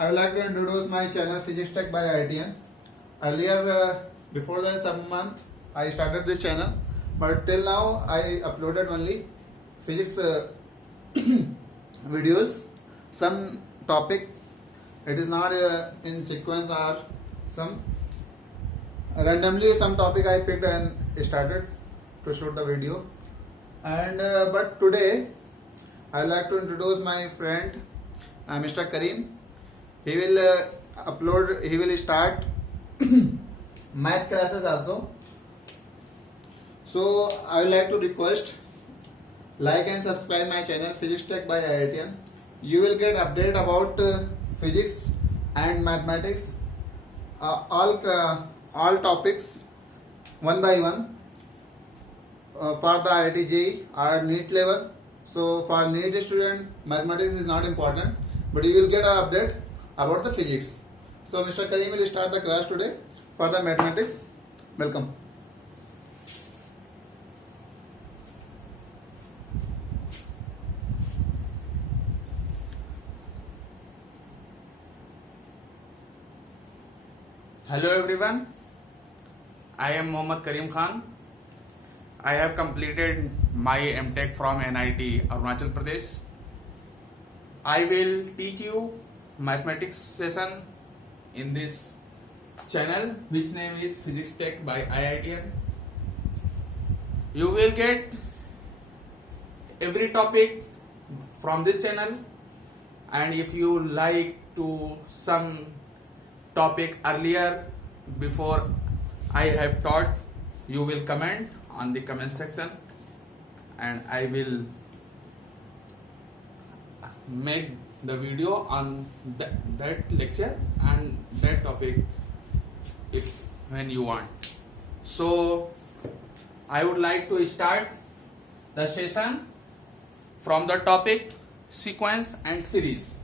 I would like to introduce my channel Physics Tech by IITN. Earlier, before that some month, I started this channel, but till now I uploaded only physics videos. Some topic it is not in sequence or some randomly some topic I picked and started to shoot the video. And but today I would like to introduce my friend Mr. Kareem. He will start math classes also. So I would like to request like and subscribe my channel Physics Tech by IITN. You will get update about physics and mathematics, all topics one by one for the IIT JEE or NEET level. So for NEET student, mathematics is not important, but you will get an update about the physics. So Mr. Kareem will start the class today for the mathematics. Welcome. Hello everyone, I am Mohammad Kareem Khan. I have completed my MTech from NIT Arunachal Pradesh. I will teach you mathematics session in this channel which name is Physics Tech by IITN. You will get every topic from this channel, and if you like to some topic earlier before I have taught, you will comment on the comment section and I will make the video on that lecture and that topic if when you want. So I would like to start the session from the topic sequence and series.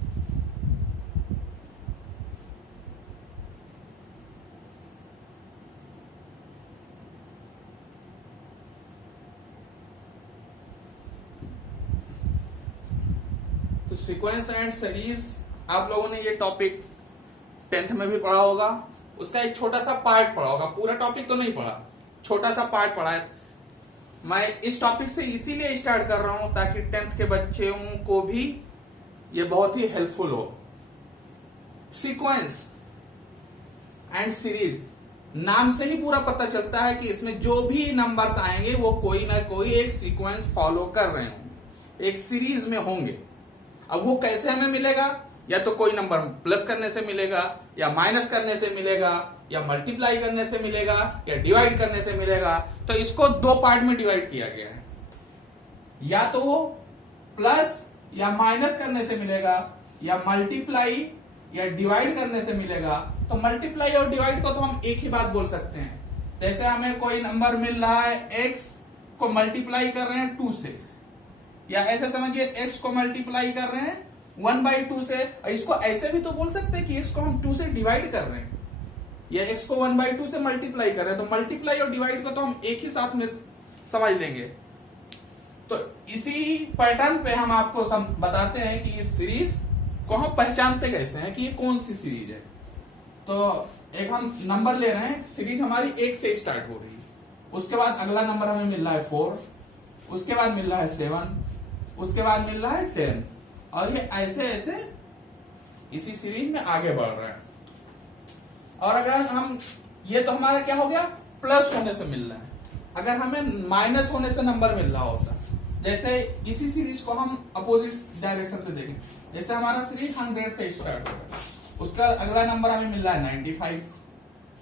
तो sequence and series आप लोगों ने ये topic 10th में भी पढ़ा होगा, उसका एक छोटा सा पार्ट पढ़ा होगा, पूरा टॉपिक तो नहीं पढ़ा, छोटा सा पार्ट पढ़ा है। मैं इस टॉपिक से इसीलिए स्टार्ट कर रहा हूं ताकि 10th के बच्चों को भी ये बहुत ही हेल्पफुल हो। सीक्वेंस एंड सीरीज नाम से ही पूरा पता चलता है कि इसमें जो भी नंबर्स आएंगे वो कोई ना कोई एक सीक्वेंस फॉलो कर रहे होंगे, एक सीरीज में होंगे। अब वो कैसे हमें मिलेगा? या तो कोई नंबर प्लस करने से मिलेगा, या माइनस करने से मिलेगा, या मल्टीप्लाई करने से मिलेगा, या डिवाइड करने से मिलेगा। तो इसको दो पार्ट में डिवाइड किया गया है, या तो वो प्लस या माइनस करने से मिलेगा, या मल्टीप्लाई या डिवाइड करने से मिलेगा। तो मल्टीप्लाई और डिवाइड को तो हम एक ही बात बोल सकते हैं। जैसे हमें कोई नंबर मिल रहा है, x को मल्टीप्लाई कर रहे हैं 2 से, या ऐसे समझिए x को मल्टीप्लाई कर रहे हैं 1/2 से। इसको ऐसे भी तो बोल सकते हैं कि x को हम 2 से डिवाइड कर रहे हैं, या x को 1/2 से मल्टीप्लाई कर रहे हैं। तो मल्टीप्लाई और डिवाइड को तो हम एक ही साथ में समझ लेंगे। तो इसी पैटर्न पे हम आपको बताते हैं कि इस सीरीज को हम पहचानते कैसे हैं कि ये कौन सी सीरीज है। तो एक हम नंबर ले रहे हैं, सीरीज हमारी 1 से स्टार्ट हो रही है, उसके बाद अगला नंबर हमें मिल रहा है 4, उसके बाद मिल रहा है 7, उसके बाद मिल रहा है 10, और ये ऐसे ऐसे इसी सीरीज में आगे बढ़ रहा है। और अगर हम ये तो हमारा क्या हो गया, प्लस होने से मिल रहा है। अगर हमें माइनस होने से नंबर मिल रहा होता, जैसे इसी सीरीज को हम अपोजिट डायरेक्शन से देखें, जैसे हमारा सीरीज 100 से स्टार्ट हो रहा है, उसका अगला नंबर हमें मिल रहा है 95,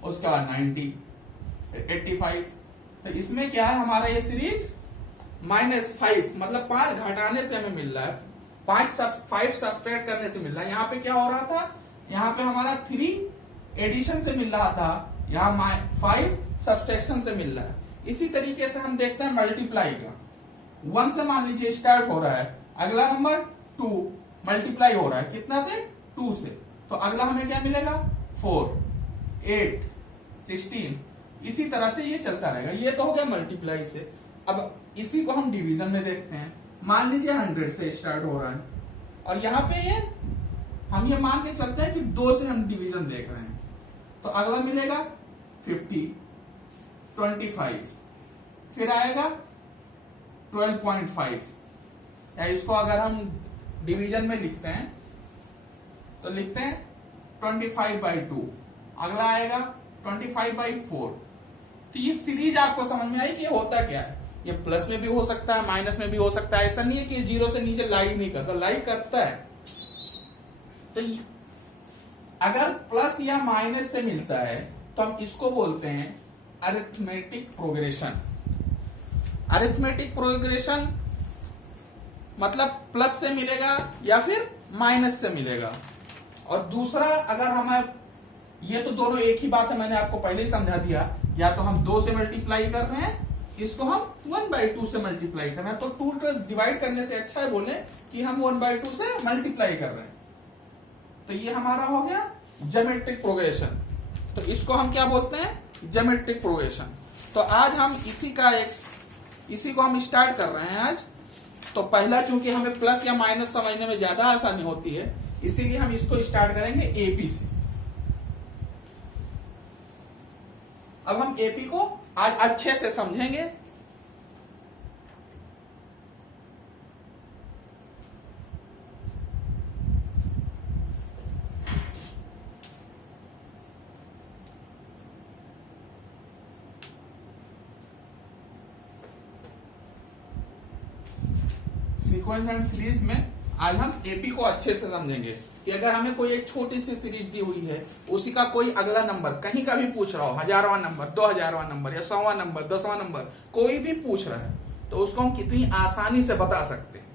उसके बाद 90, 85। तो इसमें क्या है, हमारा ये सीरीज -5 मतलब 5 घटाने से हमें मिल रहा है, 5 सब्ट्रैक्ट करने से मिल रहा है। यहाँ पे क्या हो रहा था, यहाँ पे हमारा 3 एडिशन से मिल रहा था, यहाँ 5 सब्ट्रैक्शन से मिल रहा है। इसी तरीके से हम देखते हैं मल्टीप्लाई का। 1 से मान लीजिए स्टार्ट हो रहा है, अगला नंबर 2 मल्टीप्लाई हो रहा है कितना से, 2 से। तो अगला हमें क्या मिलेगा, 4, 8, 16। इसी तरह से ये चलता रहेगा। ये तो हो गया मल्टीप्लाई से। अब इसी को हम डिवीजन में देखते हैं। मान लीजिए 100 से स्टार्ट हो रहा है और यहाँ पे ये हम ये मान के चलते हैं कि 2 से हम डिवीजन देख रहे हैं, तो अगला मिलेगा 50, 25, फिर आएगा 12.5, या इसको अगर हम डिवीजन में लिखते हैं तो लिखते हैं 25/2, अगला आएगा 25/4। तो ये सीरीज आपको समझ में आई कि ये होता क्या है। ये प्लस में भी हो सकता है, माइनस में भी हो सकता है, ऐसा नहीं है कि 0 से नीचे लाइव नहीं करता, लाइव करता है। तो अगर प्लस या माइनस से मिलता है तो हम इसको बोलते हैं अरिथमेटिक प्रोग्रेशन। अरिथमेटिक प्रोग्रेशन मतलब प्लस से मिलेगा या फिर माइनस से मिलेगा। और दूसरा, अगर हम ये तो दोनों एक ही बात है, मैंने आपको पहले ही समझा दिया, या तो हम 2 से मल्टीप्लाई कर रहे हैं, इसको हम 1/2 से मल्टीप्लाई कर रहे हैं, तो 2 डिवाइड करने से अच्छा है बोले कि हम 1/2 से मल्टीप्लाई कर रहे हैं। तो ये हमारा हो गया ज्योमेट्रिक प्रोग्रेशन। तो इसको हम क्या बोलते हैं? Geometric progression. तो आज हम इसी को हम स्टार्ट कर रहे हैं आज। तो पहला, चूंकि हमें प्लस या माइनस समझने में ज्यादा आसानी होती है, इसीलिए हम इसको स्टार्ट करेंगे एपी से। अब हम एपी को आज अच्छे से समझेंगे। सीक्वेंस एंड सीरीज में आज हम एपी को अच्छे से समझेंगे कि अगर हमें कोई एक छोटी सी सीरीज दी हुई है, उसी का कोई अगला नंबर कहीं का भी पूछ रहा हो, 1000वां नंबर, 2000वां नंबर या 100वां नंबर, 10वां नंबर, कोई भी पूछ रहा है, तो उसको हम कितनी आसानी से बता सकते हैं।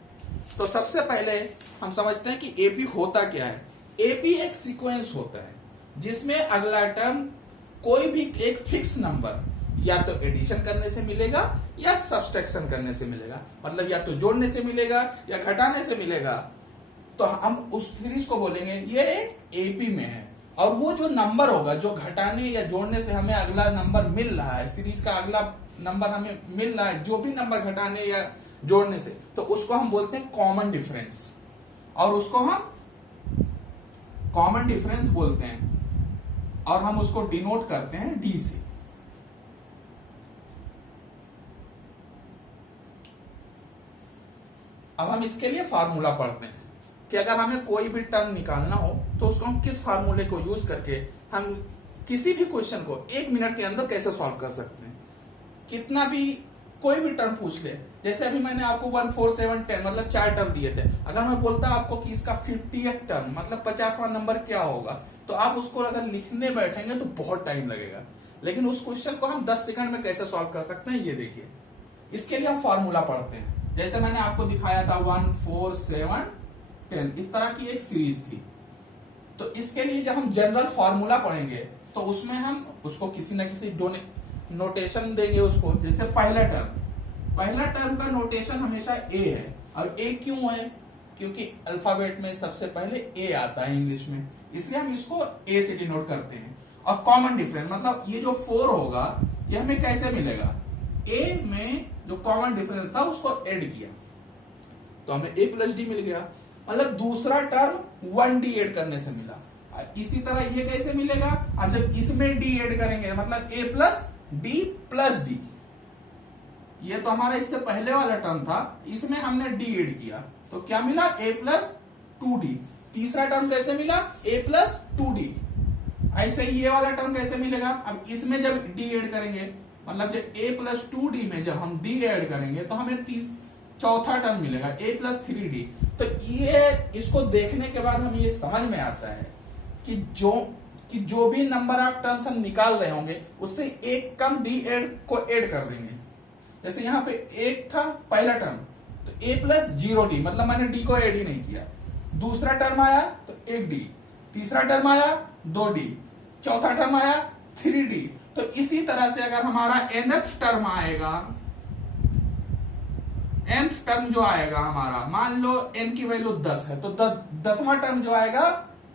तो सबसे पहले हम समझते हैं कि एपी होता क्या है। एपी एक सीक्वेंस होता है जिसमें अगला टर्म कोई भी एक फिक्स नंबर या तो एडिशन करने से मिलेगा या सब्सट्रैक्शन करने से मिलेगा, मतलब या तो जोड़ने से मिलेगा या घटाने से मिलेगा। तो हम उस सीरीज को बोलेंगे ये एक एपी में है। और वो जो नंबर होगा जो घटाने या जोड़ने से हमें अगला नंबर मिल रहा है, सीरीज का अगला नंबर हमें मिल रहा है, जो भी नंबर घटाने या जोड़ने से, तो उसको हम बोलते हैं कॉमन डिफरेंस, और उसको हम कॉमन डिफरेंस बोलते हैं, और हम उसको डिनोट करते हैं डी से। अब हम इसके लिए फार्मूला पढ़ते हैं कि अगर हमें कोई भी टर्म निकालना हो तो उसको हम किस फार्मूले को यूज करके हम किसी भी क्वेश्चन को 1 मिनट के अंदर कैसे सॉल्व कर सकते हैं। कितना भी कोई भी टर्म पूछ ले, जैसे अभी मैंने आपको 1 4 7 10 मतलब 4 टर्म दिए थे, अगर मैं बोलता आपको कि इसका 50th टर्म मतलब 50वां नंबर क्या होगा, तो आप उसको अगर लिखने बैठेंगे तो बहुत टाइम लगेगा। लेकिन उस क्वेश्चन को हम 10 सेकंड में कैसे सॉल्व कर सकते हैं, ये देखिए। इसके लिए हम फार्मूला पढ़ते हैं। जैसे मैंने आपको दिखाया था 1 4 7 10, इस तरह की एक सीरीज थी। तो इसके लिए जब हम जनरल फार्मूला पढ़ेंगे तो उसमें हम उसको किसी न किसी नोटेशन देंगे उसको। जैसे पहला टर्म का नोटेशन हमेशा ए है। और ए क्यों है? क्योंकि अल्फाबेट में सबसे पहले ए आता है इंग्लिश में, इसलिए हम इसको ए से डिनोट करते हैं। और कॉमन डिफरेंस मतलब ये जो 4 होगा ये हमें कैसे मिलेगा? ए में जो कॉमन डिफरेंस था उसको ऐड किया तो हमें a प्लस डी मिल गया, मतलब दूसरा टर्म 1d ऐड करने से मिला। इसी तरह ये कैसे मिलेगा? अब जब इसमें d ऐड करेंगे मतलब a plus D plus D, ये तो हमारा इससे पहले वाला टर्म था, इसमें हमने d ऐड किया तो क्या मिला? a plus 2d। तीसरा टर्म कैसे मिला? a plus 2d। ऐसे ही ये वाला टर्म कैसे मिलेगा? अब इसमें जब d ऐड करेंगे मतलब जब a प्लस 2d में जब हम d ऐड करेंगे तो हमें चौथा टर्म मिलेगा a प्लस 3d। तो ये इसको देखने के बाद हमें ये समझ में आता है कि जो भी नंबर ऑफ टर्म्स हम निकाल रहे होंगे उससे एक कम d को ऐड कर देंगे। जैसे यहाँ पे एक था पहला टर्म तो a प्लस 0d, मतलब मैंने d को ऐड ही नहीं किया। दूसरा टर्म आया तो 1d, तीसरा टर्म आया 2d, चौथा टर्म आया 3d। तो इसी तरह से अगर हमारा nth टर्म आएगा, nth टर्म जो आएगा हमारा, मान लो n की वैल्यू 10 है तो 10वां टर्म जो आएगा,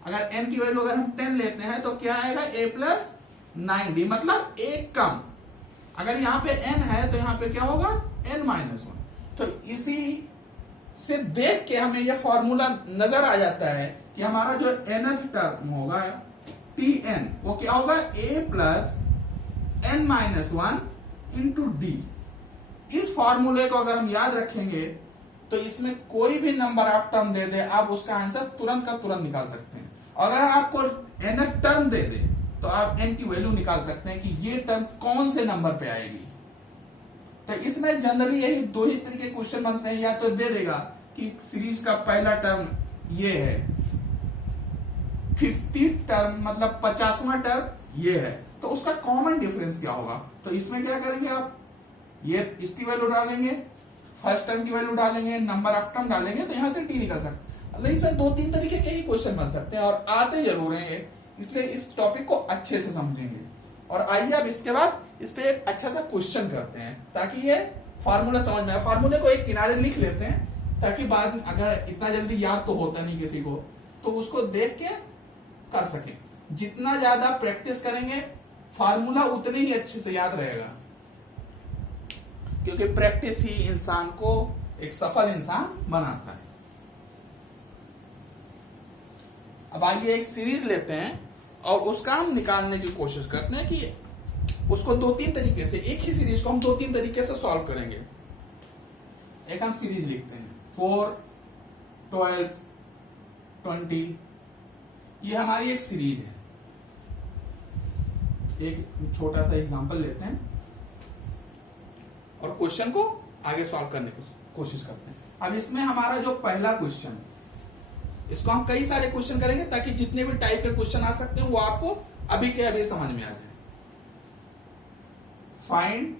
अगर n की वैल्यू अगर हम 10 लेते हैं तो क्या आएगा? a प्लस 9d, मतलब एक कम। अगर यहाँ पे n है तो यहाँ पे क्या होगा? n minus 1। तो इसी से देख के हमें यह फॉर्मूला नजर आ जाता है कि हमारा जो nth टर्म होगा Tn, वो क्या होगा a plus n minus one into D. इस फॉर्मूले को अगर हम याद रखेंगे तो इसमें कोई भी नंबर ऑफ टर्म दे दे, आप उसका आंसर तुरंत का तुरंत निकाल सकते हैं। अगर आपको nth टर्म दे दे तो आप n की वैल्यू निकाल सकते हैं कि ये टर्म कौन से नंबर पे आएगी। तो इसमें जनरली यही दो ही तरीके क्वेश्चन बनते हैं, या तो दे देगा कि सीरीज का पहला टर्म ये है, 50 टर्म मतलब 50वां टर्म ये है, तो उसका कॉमन डिफरेंस क्या होगा। तो इसमें क्या करेंगे आप, ये इसकी वैल्यू डालेंगे, फर्स्ट टर्म की वैल्यू डालेंगे, नंबर ऑफ टर्म डालेंगे, तो यहां से टी निकल सकते हैं। मतलब इसमें दो तीन तरीके के ही क्वेश्चन बन सकते हैं और आते जरूर हैं ये, इसलिए इस टॉपिक को अच्छे से समझेंगे। और आइए अब इसके बाद इस पे एक अच्छा सा क्वेश्चन करते हैं ताकि ये फार्मूला समझ में आए। फार्मूले को एक किनारे लिख लेते हैं ताकि बाद में अगर इतना जल्दी याद तो होता नहीं किसी को, तो उसको देख के कर सके। जितना ज्यादा प्रैक्टिस करेंगे फार्मूला उतने ही अच्छे से याद रहेगा, क्योंकि प्रैक्टिस ही इंसान को एक सफल इंसान बनाता है। अब आइए एक सीरीज लेते हैं और उसका हम निकालने की कोशिश करते हैं कि उसको दो तीन तरीके से, एक ही सीरीज को हम दो तीन तरीके से सॉल्व करेंगे। एक हम सीरीज लिखते हैं 4, 12, 20, ये हमारी एक सीरीज है। एक छोटा सा एग्जांपल लेते हैं और क्वेश्चन को आगे सॉल्व करने की कोशिश करते हैं। अब इसमें हमारा जो पहला क्वेश्चन, इसको हम कई सारे क्वेश्चन करेंगे ताकि जितने भी टाइप के क्वेश्चन आ सकते हैं वो आपको अभी के अभी समझ में आ जाए। Find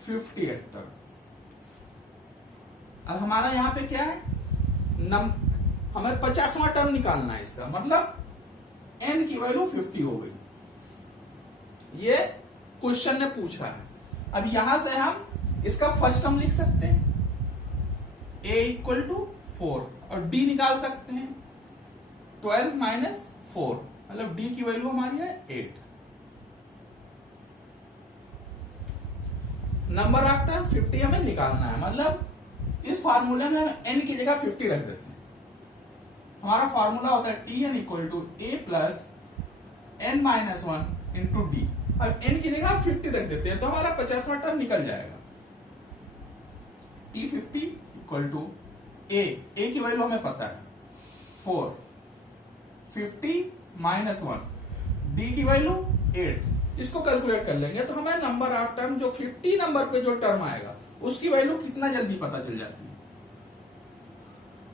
50th term. अब हमारा यहां पे क्या है, हमें 50वां टर्म निकालना है। इसका मतलब n की वैल्यू 50 हो गई, ये क्वेश्चन ने पूछा है। अब यहां से हम इसका फर्स्ट टर्म लिख सकते हैं a इक्वल टू 4 और d निकाल सकते हैं 12 माइनस 4, मतलब d की वैल्यू हमारी है 8। नंबर ऑफ टर्म 50 हमें निकालना है, मतलब इस फार्मूले में हम n की जगह 50 रख देते हैं। हमारा फार्मूला होता है Tn equal to a plus n minus 1 into d. अब n की जगह 50 रख देते हैं तो हमारा 50वां टर्म निकल जाएगा। T50 इक्वल टू a की वैल्यू हमें पता है 4, 50 माइनस 1, d की वैल्यू 8। इसको कैलकुलेट कर लेंगे तो हमें नंबर ऑफ टर्म जो 50 नंबर पे जो टर्म आएगा उसकी वैल्यू कितना जल्दी पता चल जाती है।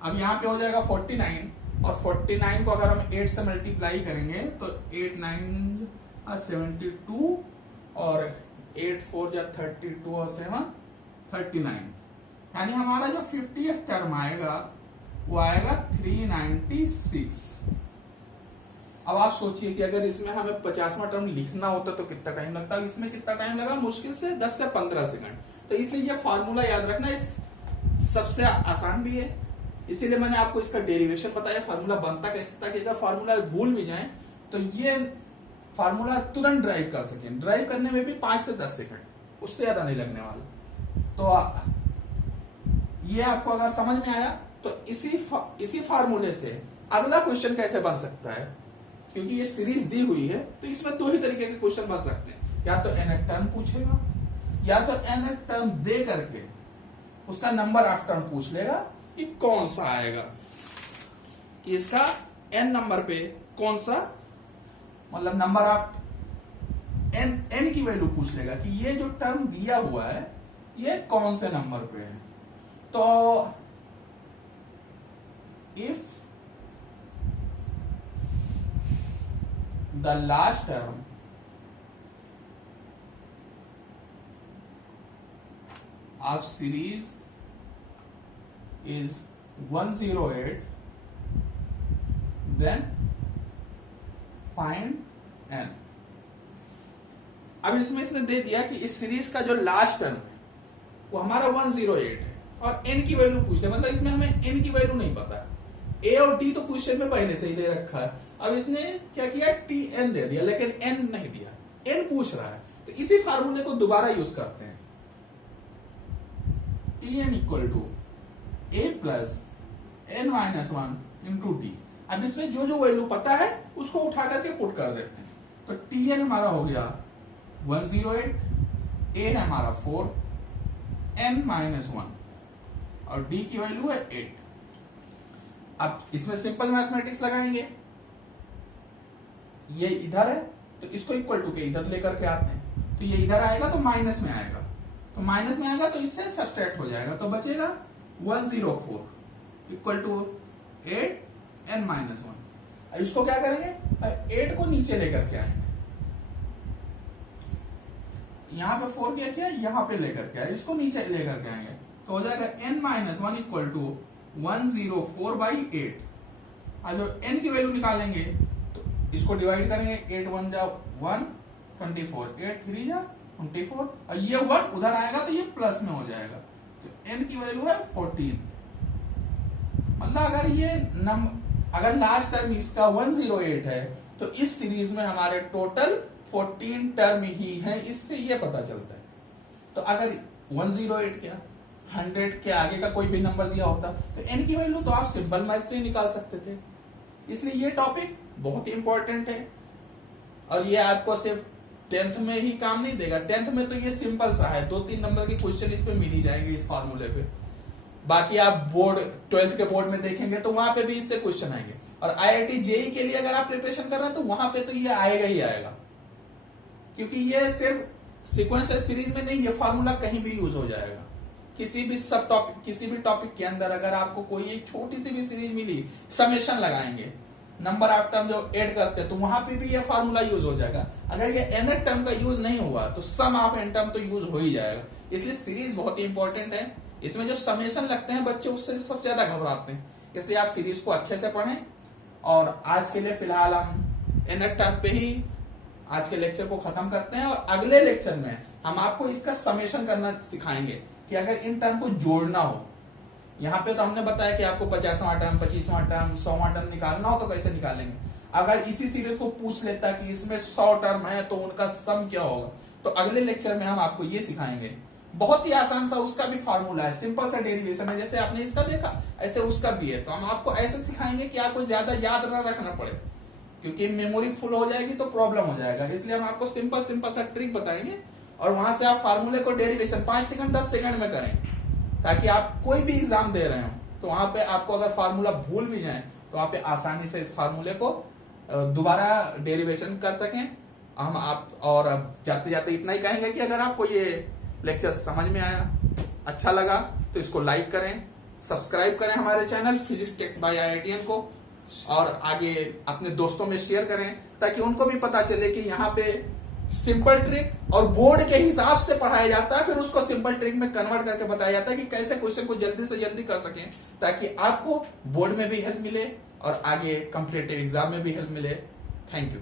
अब यहां पे हो जाएगा 49 और 49 को अगर हम 8 से मल्टीप्लाई करेंगे तो 8 9 72 और 8 4 जा 32 और 7 39, यानी हमारा जो 50th टर्म आएगा वो आएगा 396। अब आप सोचिए कि अगर इसमें हमें 50वां टर्म लिखना होता तो कितना टाइम लगता। इसमें कितना टाइम लगा, मुश्किल से 10 से 15 सेकंड। तो इसलिए ये फार्मूला याद रखना इस सबसे आसान भी है, इसीलिए मैंने आपको इसका डेरिवेशन बताया, फार्मूला बनता कैसे, ताकि अगर फार्मूला भूल भी जाए तो ये फार्मूला तुरंत ड्राइव कर सकें। ड्राइव करने में भी 5 से 10 सेकंड, उससे ज्यादा नहीं लगने वाला। तो ये आपको अगर समझ में आया तो इसी फार्मूले से अगला क्वेश्चन कैसे बन सकता है, क्योंकि ये सीरीज दी हुई है तो इसमें दो ही तरीके के क्वेश्चन बन सकते हैं। या तो nth टर्म पूछेगा, या तो nth टर्म दे करके उसका नंबर ऑफ टर्म पूछ लेगा कि कौन सा आएगा, कि इसका n नंबर पे कौन सा, मतलब नंबर ऑफ n की वैल्यू पूछ लेगा कि ये जो टर्म दिया हुआ है ये कौन से नंबर पे है। तो if the last term of series is 108, then find n। अब इसमें इसने दे दिया कि इस सीरीज का जो लास्ट टर्म है वो हमारा 108 है और n की वैल्यू पूछ लिया, मतलब इसमें हमें n की वैल्यू नहीं पता। a और d तो क्वेश्चन में पहले से ही दे रखा है। अब इसने क्या किया, tn दे दिया लेकिन n नहीं दिया, n पूछ रहा है, तो इसी फार्मूले को दोबारा यूज करते हैं। tn equal to a plus n minus one into t. अब इसमें जो जो वैल्यू पता है उसको उठा करके पुट कर देते हैं। तो tn हमारा हो गया 108, a है हमारा 4, n माइनस वन और d की वैल्यू है 8। अब इसमें सिंपल मैथमेटिक्स लगाएंगे, ये इधर है तो इसको इक्वल टू के इधर लेकर के आते हैं, तो ये इधर आएगा तो माइनस में आएगा, तो माइनस में आएगा तो इससे सब्ट्रैक्ट हो जाएगा, तो बचेगा 104 equal to 8 n minus one. इसको क्या करेंगे, 8 को नीचे लेकर के आएंगे, यहां पे 4 क्या किया, यहां पे लेकर के आए, इसको नीचे लेकर के आएंगे, तो हो जाएगा n minus one equal to 104/8। आज जो n की वैल्यू निकालेंगे तो इसको डिवाइड करेंगे, 8 1 जा 1 24, 8 3 जा 24 और ये 1 उधर आएगा तो ये प्लस में हो जाएगा, तो n की वैल्यू है 14। मतलब अगर ये अगर लास्ट टर्म इसका 108 है तो इस सीरीज में हमारे टोटल 14 टर्म ही है, इससे ये पता चलता है। तो अगर 108 क्या 100 के आगे का कोई भी नंबर दिया होता तो n की वैल्यू तो आप सिंपल मैथ से ही निकाल सकते थे। इसलिए ये टॉपिक बहुत ही इंपॉर्टेंट है और ये आपको सिर्फ 10th में ही काम नहीं देगा। 10th में तो ये सिंपल सा है, 2-3 नंबर के क्वेश्चन इस पे मिल ही जाएंगे इस फार्मूले पे। बाकी आप बोर्ड 12th के बोर्ड में देखेंगे तो वहां पे भी इससे क्वेश्चन आएंगे, और IIT JEE के लिए अगर आप प्रिपरेशन कर रहे हैं तो वहां पे तो ये आएगा ही आएगा, क्योंकि ये सिर्फ सीक्वेंस सीरीज में नहीं, ये फार्मूला कहीं भी यूज हो जाएगा। किसी भी सब टॉपिक, किसी भी टॉपिक के अंदर अगर आपको कोई एक छोटी सी भी सीरीज मिली, समेशन लगाएंगे, नंबर ऑफ टर्म जो ऐड करते हैं तो वहां पे भी ये फार्मूला यूज हो जाएगा। अगर ये nth टर्म का यूज नहीं हुआ तो सम ऑफ n टर्म तो यूज हो ही जाएगा। इसलिए सीरीज बहुत ही इंपॉर्टेंट है। इसमें जो समेशन लगते हैं बच्चे उससे सबसे ज्यादा घबराते हैं, इसलिए आप सीरीज को अच्छे से पढ़ें। और आज के लिए फिलहाल हम nth टर्म पे ही आज के लेक्चर को खत्म करते हैं, और अगले लेक्चर में हम आपको इसका समेशन करना सिखाएंगे कि अगर इन टर्म को जोड़ना हो। यहाँ पे तो हमने बताया कि आपको 50वां टर्म, 25वां टर्म, 100वां टर्म निकालना हो तो कैसे निकालेंगे। अगर इसी सीरीज को पूछ लेता कि इसमें 100 टर्म है तो उनका सम क्या होगा, तो अगले लेक्चर में हम आपको ये सिखाएंगे। बहुत ही आसान सा उसका भी फार्मूला है, सिंपल सा डेरिवेशन है, जैसे आपने इसका देखा ऐसे उसका भी है। तो हम आपको ऐसे सिखाएंगे कि आपको ज्यादा याद न रखना पड़े, क्योंकि मेमोरी फुल हो जाएगी तो प्रॉब्लम हो जाएगा। इसलिए हम आपको सिंपल सिंपल सा ट्रिक बताएंगे और वहां से आप फार्मूले को डेरिवेशन 5 सेकंड 10 सेकंड में करें, ताकि आप कोई भी एग्जाम दे रहे हो तो वहां पे आपको अगर फार्मूला भूल भी जाए तो वहां पे आसानी से इस फार्मूले को दोबारा डेरिवेशन कर सकें। हम आप और जाते जाते इतना ही कहेंगे कि अगर आपको ये लेक्चर समझ में आया, अच्छा लगा तो इसको लाइक करें, सब्सक्राइब करें हमारे channel Physics Tex by IITian को, और आगे अपने दोस्तों में शेयर करें ताकि उनको भी पता चले कि यहाँ पे सिंपल ट्रिक और बोर्ड के हिसाब से पढ़ाया जाता है, फिर उसको सिंपल ट्रिक में कन्वर्ट करके बताया जाता है कि कैसे क्वेश्चन को जल्दी से जल्दी कर सकें, ताकि आपको बोर्ड में भी हेल्प मिले और आगे कॉम्पिटिटिव एग्जाम में भी हेल्प मिले। Thank you.